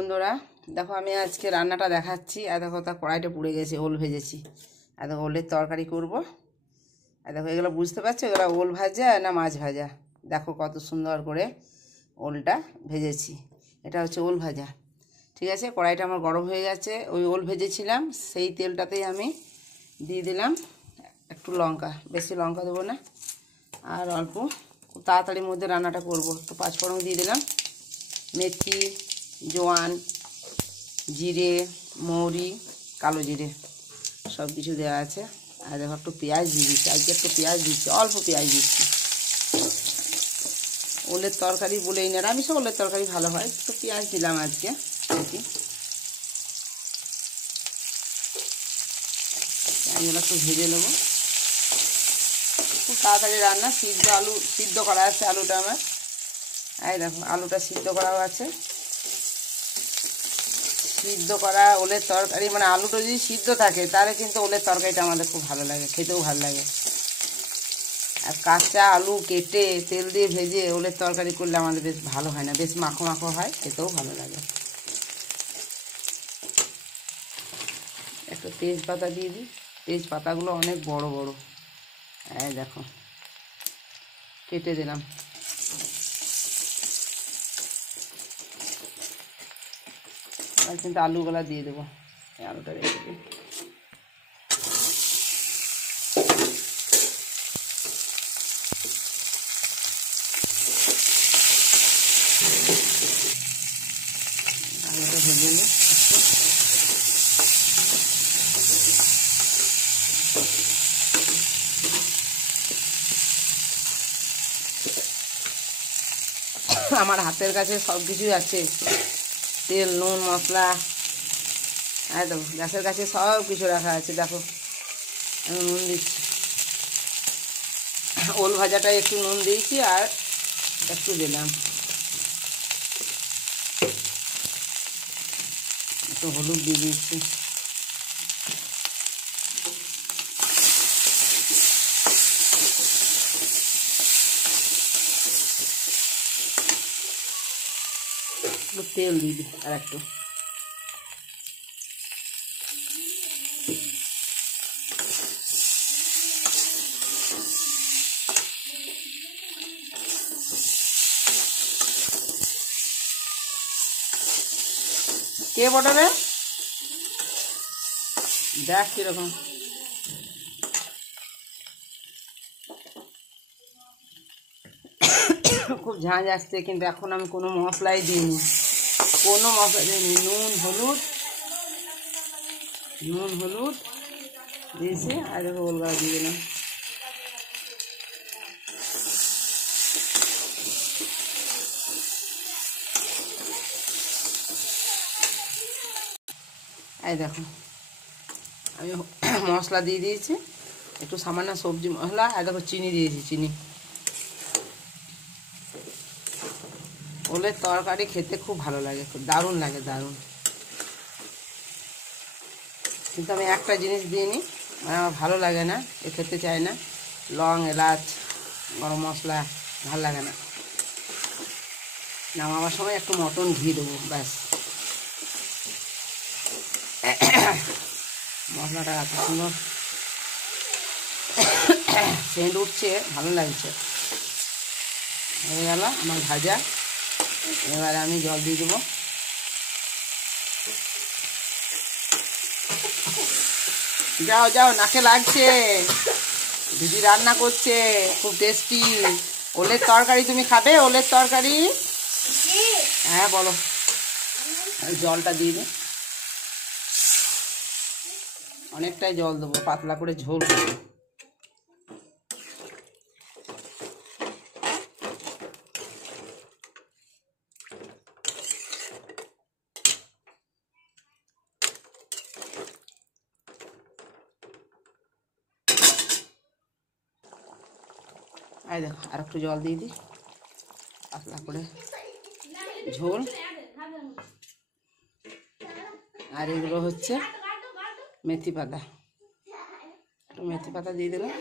বন্ধুরা, দেখো আমি আজকে রান্নাটা দেখাচ্ছি। দেখো তা কড়াইটা পুড়ে গেছে, ওল ভেজেছি। দেখো ওলের তরকারি করব। দেখো এগুলো বুঝতে পারছো, এগুলো ওল ভাজা না মাছ ভাজা। দেখো কত সুন্দর করে ওলটা ভেজেছি। এটা হচ্ছে ওল ভাজা। ঠিক আছে, কড়াইটা আমার গরম হয়ে গেছে। ওই ওল ভেজেছিলাম সেই তেলটাতেই আমি দিয়ে দিলাম একটু লঙ্কা, বেশি লঙ্কা দেবো না, আর অল্প, খুব তাড়াতাড়ির মধ্যে রান্নাটা করব। একটু পাঁচফোড়ন দিয়ে দিলাম, মেথি, জোয়ান, জিরে, মৌরি, কালো জিরে সব কিছু দেওয়া আছে। আর দেখো একটু পেঁয়াজ দিয়ে দিচ্ছি, আজকে একটু পেঁয়াজ দিচ্ছি, অল্প পেঁয়াজ দিচ্ছি। ওলের তরকারি বলেই নিরামিষ ওলের তরকারি ভালো হয়, একটু পেঁয়াজ দিলাম আজকে। দেখি পেঁয়াজগুলো একটু ভেজে নেবো। খুব তাড়াতাড়ি রান্না, আলু সিদ্ধ করা আছে আলুটা আমার। এই দেখো আলুটা সিদ্ধ করাও আছে। সিদ্ধ করা ওলের তরকারি মানে আলুটা যদি সিদ্ধ থাকে তাহলে কিন্তু ওলের তরকারিটা আমাদের খুব ভালো লাগে, খেতেও ভালো লাগে। আর কাঁচা আলু কেটে তেল দিয়ে ভেজে ওলের তরকারি করলে আমাদের বেশ ভালো হয় না, বেশ মাখো মাখো হয়, খেতেও ভালো লাগে। একটু তেজপাতা দিয়ে দিই, তেজপাতাগুলো অনেক বড় বড়। এই দেখো কেটে দিলাম। আর কিন্তু আলুগুলা দিয়ে দেবো, আলুটা রেখে দিই। আলুটা ভেজে নিই। আমার হাতের কাছে সব কিছুই আছে, তেল, নুন, মশলা। একদম গ্যাসের কাছে সব কিছু রাখা আছে। দেখো আমি নুন দিচ্ছি, ওল ভাজাটায় একটু নুন দিয়েছি আর একটু দিলাম, একটু হলুদ দিয়ে দিচ্ছি। একটু তেল দিয়ে দিই আর একটু। কে বটরে দেখ কিরকম। খুব ঝাঁঝ আসছে, কিন্তু এখন আমি কোনো মশলাই দিইনি, কোনো মশলা দিইনি। নুন হলুদ দিয়েছি, আর দেখো ওল গাছ দিয়ে দিলাম। এই দেখো আমি মশলা দিয়ে দিয়েছি, একটু সামান্য সবজি মশলা। আর দেখো চিনি দিয়েছি, চিনি। ওলের তরকারি খেতে খুব ভালো লাগে, খুব দারুণ লাগে, দারুণ। কিন্তু আমি একটা জিনিস দিইনি, মানে আমার ভালো লাগে না, খেতে চাই না। লং, এলাচ, গরম মশলা ভালো লাগে না। নামাবার সময় একটু মটন ঘি দেবো, ব্যাস। মশলাটা এত সুন্দর সেন্ট উঠছে, ভালো লাগছে। হয়ে গেল আমার ভাজা। এবারে আমি জল দিয়ে দেবো। যাও যাও, নাকে লাগছে, দিদি রান্না করছে, খুব টেস্টি ওলের তরকারি। তুমি খাবে ওলের তরকারি? হ্যাঁ বলো। জলটা দিয়ে দে, অনেকটাই জল দেবো, পাতলা করে ঝোল করবো। এই দেখো আর একটু জল দিয়ে দিই, পাতলা করে ঝোল। আর এগুলো হচ্ছে মেথি পাতা, একটু মেথি পাতা দিয়ে দিলাম।